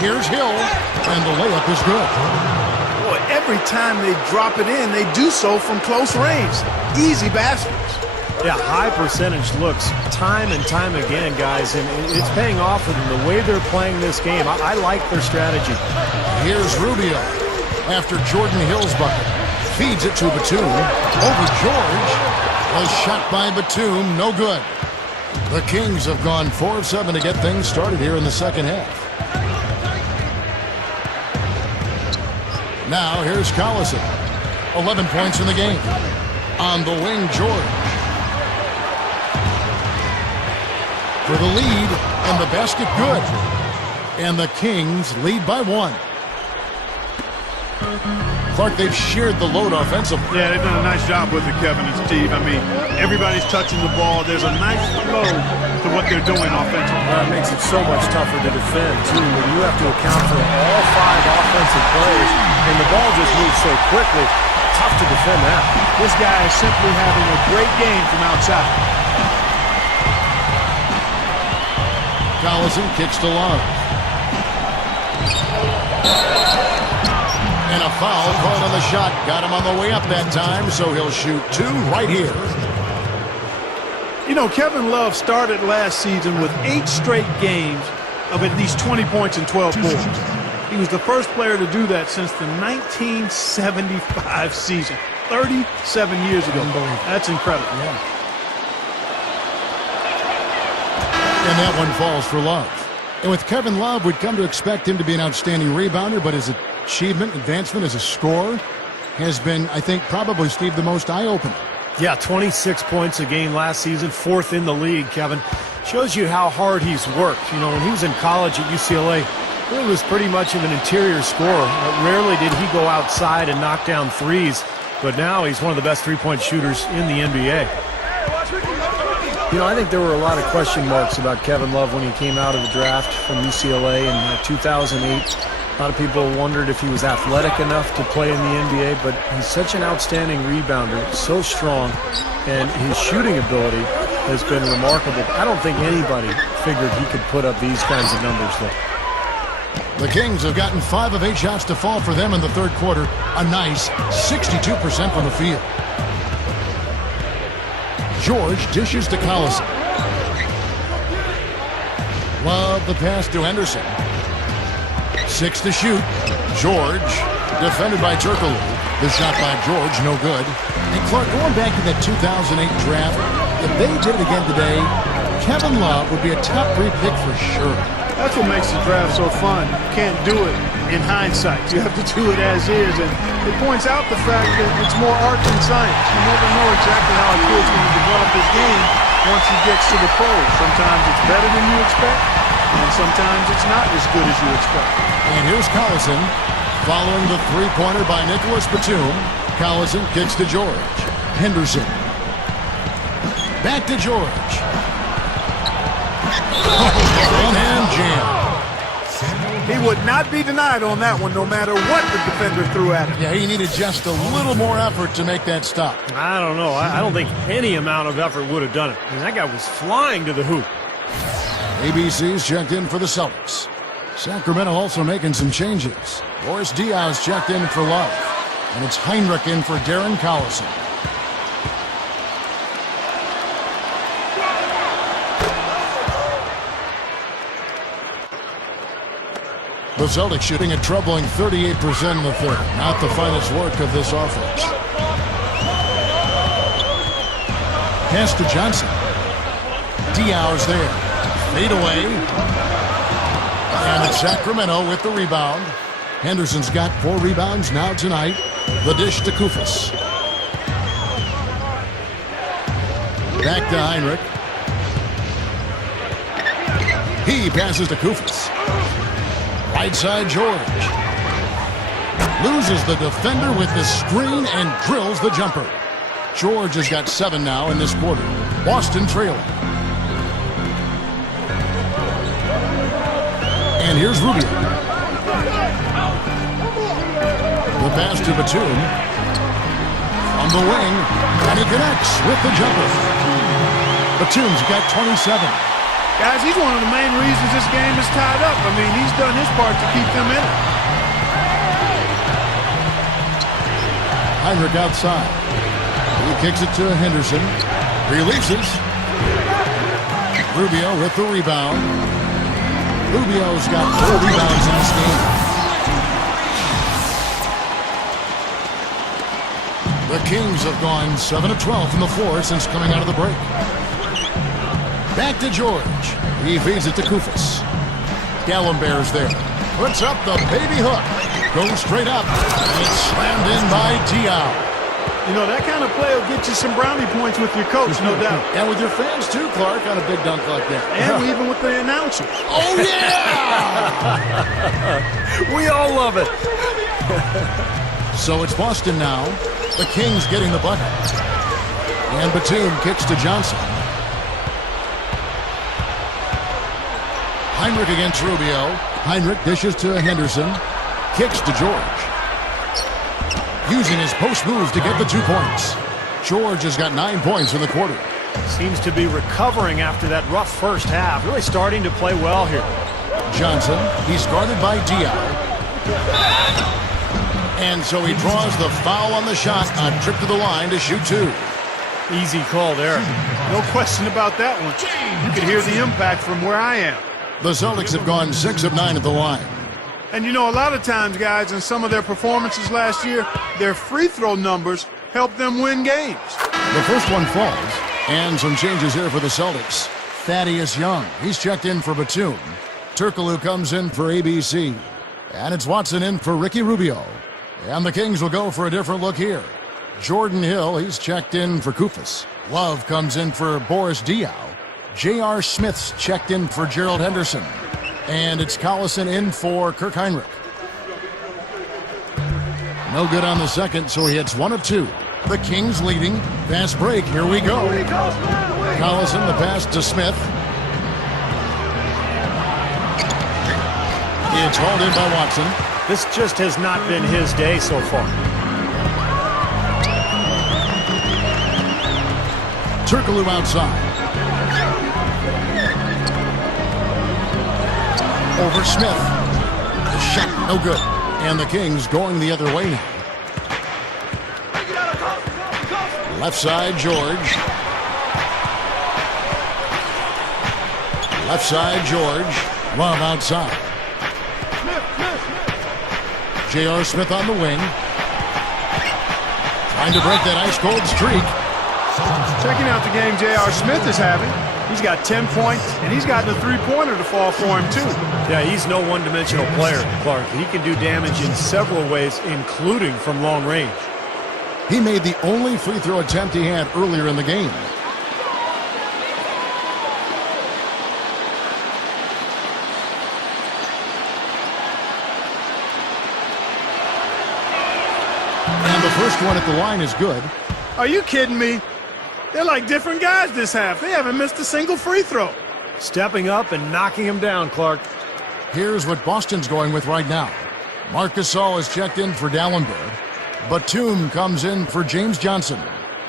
Here's Hill, and the layup is good. Boy, every time they drop it in, they do so from close range. Easy baskets. Yeah, high percentage looks time and time again, guys, and it's paying off for them the way they're playing this game. I like their strategy. Here's Rubio after Jordan Hill's bucket. Feeds it to Batum. Over George. A shot by Batum, no good. The Kings have gone 4 of 7 to get things started here in the second half. Now here's Collison. 11 points in the game. On the wing, George. For the lead, and the basket good. And the Kings lead by 1. Clark, they've shared the load offensively. Yeah, they've done a nice job with it, Kevin and Steve. I mean, everybody's touching the ball. There's a nice flow to what they're doing offensively. That makes it so much tougher to defend, too, when you have to account for all 5 offensive players, and the ball just moves so quickly. Tough to defend that. This guy is simply having a great game from outside. Collison kicks to Love. And a foul called on the shot. Got him on the way up that time, so he'll shoot 2 right here. You know, Kevin Love started last season with 8 straight games of at least 20 points and 12 boards. He was the first player to do that since the 1975 season, 37 years ago. That's incredible. Yeah. And that one falls for Love. And with Kevin Love, we'd come to expect him to be an outstanding rebounder, but his achievement, advancement as a scorer has been, I think, probably, Steve, the most eye-opening. Yeah, 26 points a game last season, 4th in the league, Kevin. Shows you how hard he's worked. You know, when he was in college at UCLA, he was pretty much of an interior scorer. Rarely did he go outside and knock down threes, but now he's one of the best three-point shooters in the NBA. You know, I think there were a lot of question marks about Kevin Love when he came out of the draft from UCLA in 2008. A lot of people wondered if he was athletic enough to play in the NBA, but he's such an outstanding rebounder, so strong, and his shooting ability has been remarkable. I don't think anybody figured he could put up these kinds of numbers, though. The Kings have gotten 5 of 8 shots to fall for them in the third quarter. A nice 62% from the field. George dishes to Collison. Love the pass to Henderson. 6 to shoot. George, defended by Turkoglu. The shot by George, no good. And Clark, going back to that 2008 draft, if they did it again today, Kevin Love would be a top 3 pick for sure. That's what makes the draft so fun. You can't do it in hindsight. You have to do it as is. And it points out the fact that it's more art than science. You never know exactly how a kid's going to develop his game once he gets to the pros. Sometimes it's better than you expect, and sometimes it's not as good as you expect. And here's Collison following the three-pointer by Nicholas Batum. Collison kicks to George. Henderson. Back to George. One-hand jam. He would not be denied on that one, no matter what the defender threw at him. Yeah, he needed just a little more effort to make that stop. I don't know. I don't think any amount of effort would have done it. I mean, that guy was flying to the hoop. ABC's checked in for the Celtics. Sacramento also making some changes. Boris Diaz checked in for Love. And it's Heinrich in for Darren Collison. The Celtics shooting a troubling 38% in the third. Not the finest work of this offense. Pass to Johnson. Diaz there. Fade away. And it's Sacramento with the rebound. Henderson's got 4 rebounds now tonight. The dish to Koufos. Back to Heinrich. He passes to Koufos. Right side George. Loses the defender with the screen and drills the jumper. George has got 7 now in this quarter. Boston trailing. And here's Rubio. The pass to Batum. On the wing. And he connects with the jumper. Batum's got 27. Guys, he's one of the main reasons this game is tied up. I mean, he's done his part to keep them in it. Hinrich outside. He kicks it to Henderson. Releases. Rubio with the rebound. Rubio's got 4 rebounds in this game. The Kings have gone 7 of 12 from the floor since coming out of the break. Back to George. He feeds it to Koufos. Gallenberg's there. Puts up the baby hook. Goes straight up. It's slammed in by Diaw. You know, that kind of play will get you some brownie points with your coach, no doubt. And with your fans too, Clark, on a big dunk like that. And even with the announcers. Oh, yeah! We all love it. So it's Boston now. The Kings getting the bucket. And Batum kicks to Johnson. Hinrich against Rubio. Hinrich dishes to Henderson. Kicks to George. Using his post move to get the 2 points. George has got 9 points in the quarter. Seems to be recovering after that rough first half. Really starting to play well here. Johnson, he's guarded by Diaw. And so he draws the foul on the shot. A trip to the line to shoot 2. Easy call there. No question about that one. You could hear the impact from where I am. The Celtics have gone 6 of 9 at the line. And you know, a lot of times, guys, in some of their performances last year, their free throw numbers help them win games. The first one falls. And some changes here for the Celtics. Thaddeus Young, he's checked in for Batum. Turkoglu comes in for ABC. And it's Watson in for Ricky Rubio. And the Kings will go for a different look here. Jordan Hill, he's checked in for Koufos. Love comes in for Boris Diaw. J.R. Smith's checked in for Gerald Henderson. And it's Collison in for Kirk Hinrich. No good on the second, so he hits 1 of 2. The Kings leading. Fast break, here we go. Collison, the pass to Smith. It's hauled in by Watson. This just has not been his day so far. Turkoglu outside. Over Smith. The shot, no good. And the Kings going the other way now. Left side, George. Left side, George. Love outside. J.R. Smith on the wing. Trying to break that ice-cold streak. Checking out the game J.R. Smith is having. He's got 10 points, and he's gotten a three-pointer to fall for him, too. Yeah, he's no one-dimensional player, Clark. He can do damage in several ways, including from long range. He made the only free throw attempt he had earlier in the game. And the first one at the line is good. Are you kidding me? They're like different guys this half. They haven't missed a single free throw. Stepping up and knocking him down, Clark. Here's what Boston's going with right now. Marc Gasol is checked in for Dallenberg. Batum comes in for James Johnson.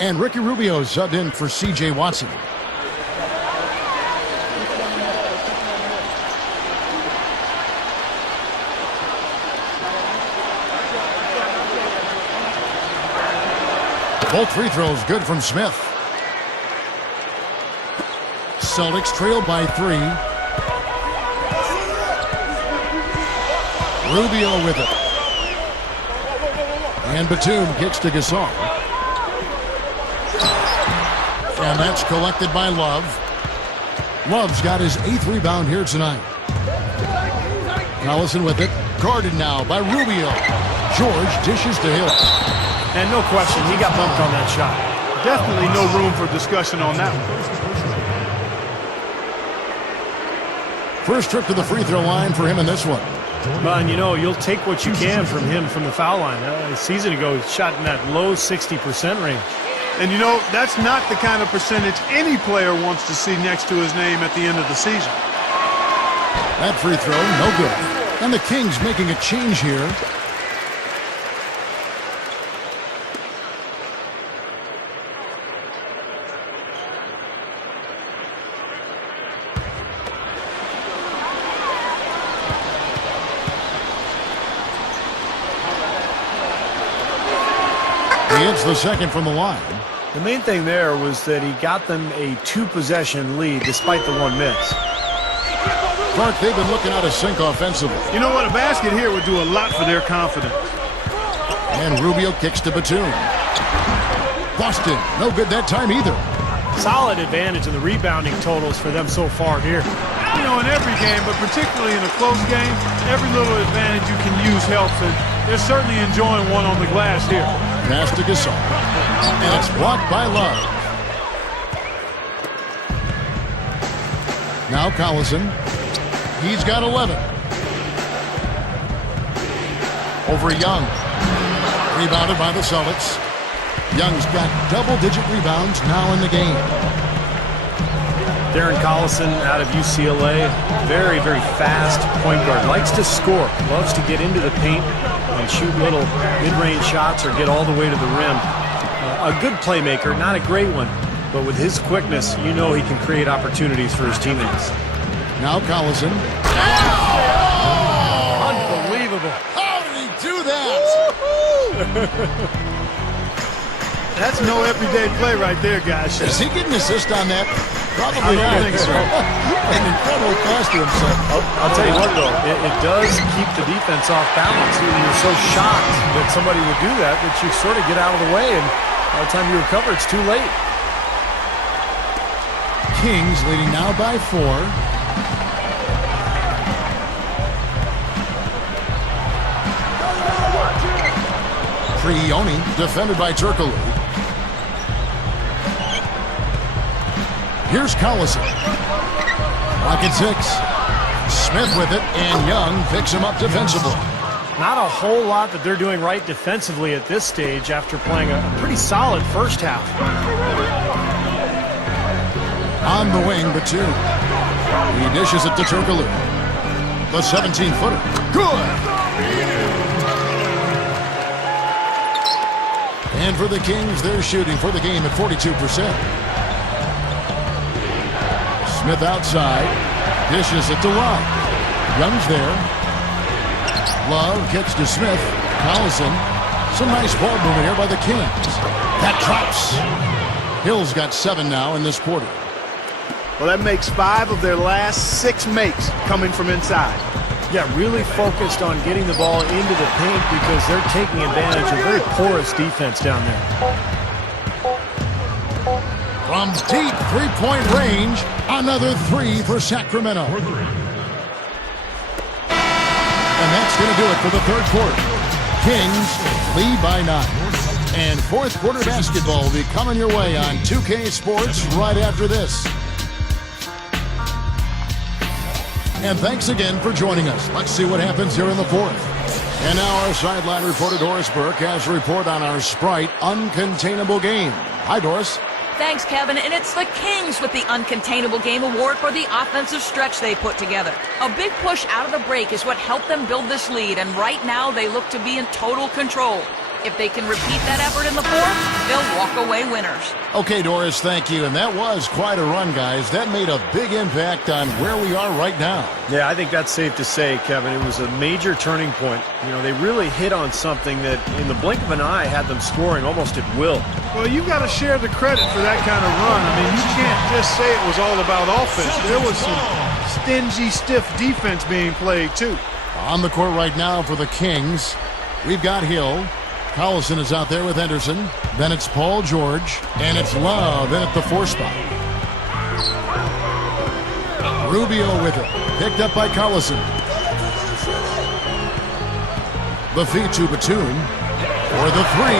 And Ricky Rubio is subbed in for C.J. Watson. Both free throws good from Smith. Celtics trail by 3. Rubio with it. And Batum kicks to Gasol. And that's collected by Love. Love's got his 8th rebound here tonight. Collison with it. Guarded now by Rubio. George dishes to Hill. And no question, he got bumped on that shot. Definitely no room for discussion on that one. First trip to the free throw line for him in this one. Well, and you know, you'll take what you can from him from the foul line. A season ago, he shot in that low 60% range. And you know, that's not the kind of percentage any player wants to see next to his name at the end of the season. That free throw, no good. And the Kings making a change here. He hits the second from the line. The main thing there was that he got them a 2-possession lead despite the 1 miss. Clark, they've been looking out of sync offensively. You know what? A basket here would do a lot for their confidence. And Rubio kicks to Batum. Boston, no good that time either. Solid advantage in the rebounding totals for them so far here. You know, in every game, but particularly in a close game, every little advantage you can use helps, and they're certainly enjoying one on the glass here. Pass to Gasol. And it's blocked by Love. Now Collison. He's got 11. Over Young. Rebounded by the Celtics. Young's got double-digit rebounds now in the game. Darren Collison out of UCLA, very, very fast point guard. Likes to score, loves to get into the paint and shoot little mid-range shots or get all the way to the rim. A good playmaker, not a great one, but with his quickness, you know he can create opportunities for his teammates. Now Collison. Unbelievable. How did he do that? That's no everyday play right there, guys. Is he getting an assist on that? Probably not. I think so. An incredible pass to himself. I'll tell you what, though, it does keep the defense off balance. You're so shocked that somebody would do that that you sort of get out of the way, and by the time you recover, it's too late. Kings leading now by 4. Prioni defended by Turkoglu. Here's Collison. Rocket 6. Smith with it, and Young picks him up defensively. Not a whole lot that they're doing right defensively at this stage after playing a pretty solid first half. On the wing, Batum. He dishes it to Turkoglu. The 17-footer. Good! And for the Kings, they're shooting for the game at 42%. Smith outside. Dishes it to Love. Young's there. Love kicks to Smith. Collison. Some nice ball movement here by the Kings. That drops. Hill's got 7 now in this quarter. Well, that makes 5 of their last 6 makes coming from inside. Yeah, really focused on getting the ball into the paint because they're taking advantage of very porous defense down there. From deep three-point range, another 3 for Sacramento. And that's going to do it for the third quarter. Kings lead by 9. And fourth quarter basketball will be coming your way on 2K Sports right after this. And thanks again for joining us. Let's see what happens here in the fourth. And now our sideline reporter Doris Burke has a report on our Sprite Uncontainable Game. Hi, Doris. Thanks, Kevin. And it's the Kings with the Uncontainable Game Award for the offensive stretch they put together. A big push out of the break is what helped them build this lead, and right now they look to be in total control. If they can repeat that effort in the fourth, they'll walk away winners. Okay, Doris, thank you. And that was quite a run, guys. That made a big impact on where we are right now. Yeah, I think that's safe to say, Kevin. It was a major turning point. You know, they really hit on something that in the blink of an eye had them scoring almost at will. Well, you got to share the credit for that kind of run. I mean, you can't just say it was all about offense. There was some stingy, stiff defense being played, too. On the court right now for the Kings, we've got Hill. Collison is out there with Henderson. Then it's Paul George. And it's Love in at the 4 spot. Rubio with it. Picked up by Collison. The feed to Batum. For the 3.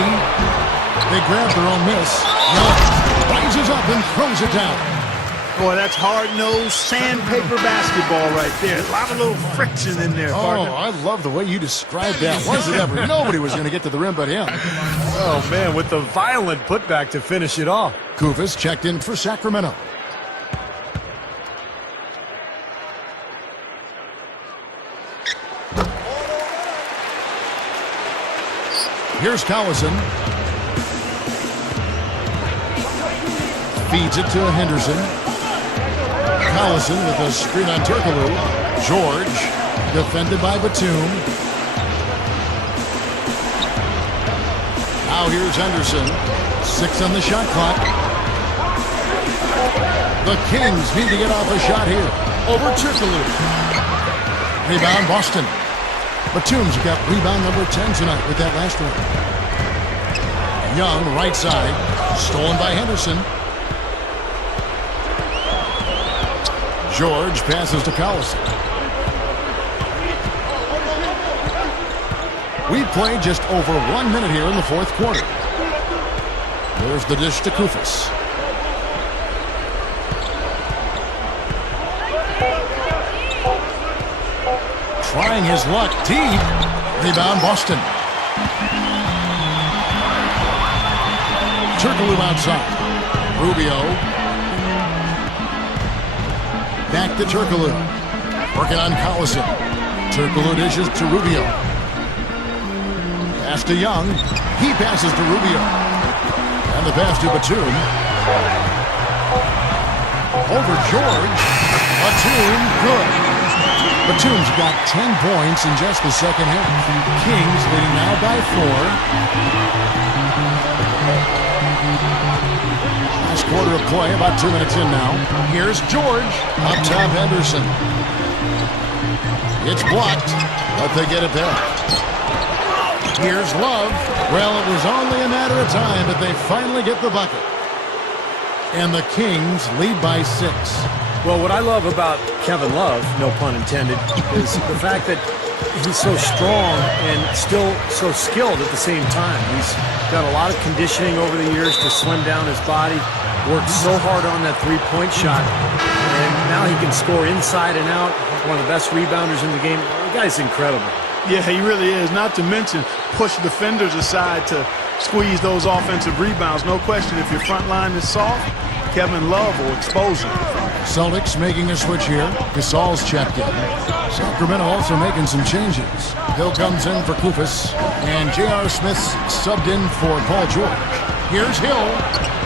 They grab their own miss. Young rises up and throws it down. Boy, that's hard-nosed sandpaper basketball right there. A lot of little friction in there, partner. Oh, I love the way you described that. Was it ever? Nobody was going to get to the rim but him. Oh, man, with the violent putback to finish it off. Kufis checked in for Sacramento. Here's Collison. Feeds it to Henderson. Collison with a screen on Turkoglu. George defended by Batum. Now here's Henderson. 6 on the shot clock. The Kings need to get off a shot here. Over Turkoglu. Rebound Boston. Batum's got rebound number 10 tonight with that last one. Young, right side. Stolen by Henderson. George passes to Collison. We played just over 1 minute here in the fourth quarter. There's the dish to Koufos. Trying his luck deep. Rebound Boston. Turkoglu outside. Rubio. Back to Turkoglu. Working on Collison. Turkoglu dishes to Rubio. Pass to Young. He passes to Rubio. And the pass to Batum. Over George. Batum, good. Batum's got 10 points in just the second half. Kings leading now by 4. Last quarter of play, about 2 minutes in now. Here's George. Up top, Henderson. It's blocked, but they get it back. Here's Love. Well, it was only a matter of time, but they finally get the bucket. And the Kings lead by 6. Well, what I love about Kevin Love, no pun intended, is the fact that he's so strong and still so skilled at the same time. He's got a lot of conditioning over the years to slim down his body, worked so hard on that three-point shot, and now he can score inside and out. One of the best rebounders in the game. The guy's incredible. Yeah, he really is. Not to mention push defenders aside to squeeze those offensive rebounds. No question, if your front line is soft, Kevin Love will expose you. Celtics making a switch here. Gasol's checked in. Sacramento also making some changes. Hill comes in for Koufos, and J.R. Smith's subbed in for Paul George. Here's Hill.